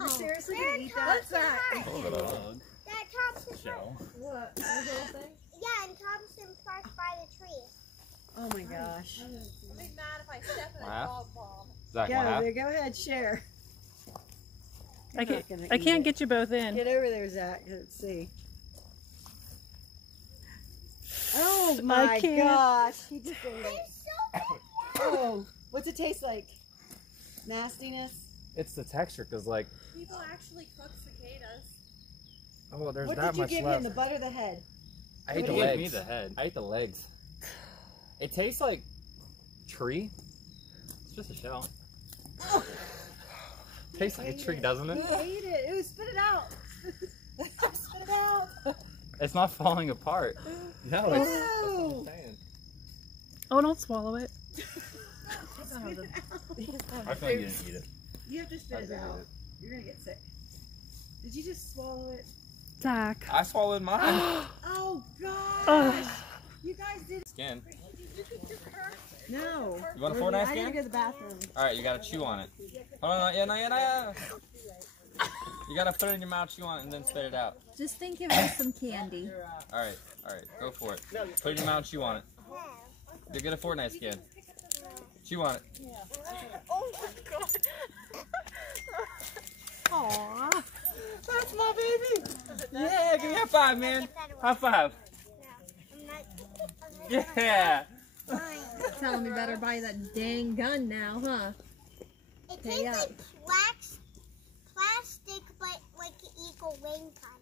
You seriously gonna eat that? What's that? That Thompson Shell. What? The little thing? Yeah, and Thompson parked by the tree. Oh my gosh. I'll be mad if I step in a dog bomb. Zach, Yeah, go ahead, share. I can't get you both in. Get over there, Zach. Let's see. Oh my gosh. He just ate it. Oh, what's it taste like? Nastiness? It's the texture, because like... People actually cook cicadas. Oh, there's what that much did you give left. him, the butt or the head? I ate the He gave legs. me the head. I ate the legs. It tastes like tree. It's just a shell. Tastes like a tree, doesn't it? He ate it. Ooh, spit it out. Spit it out. It's not falling apart. No, it's... That's what I'm saying. Oh, don't swallow it. I feel like you didn't eat it. You have to spit it out. You're gonna get sick. Did you just swallow it? Zach. I swallowed mine. Oh gosh! You guys did. Skin. No. You want a Fortnite I skin? gotta go to the bathroom. Alright, you gotta chew on it. Hold on, not yet. You gotta put it in your mouth, chew on it, and then spit it out. Just think of it some candy. Alright, go for it. Put it in your mouth, chew on it. You'll get a Fortnite skin. Chew on it. Oh my god. Aww. That's my baby. Yeah, give me a high five, man. High five. Yeah. Telling me better buy that dang gun now, huh? It tastes like plastic, but like an eagle wing kind.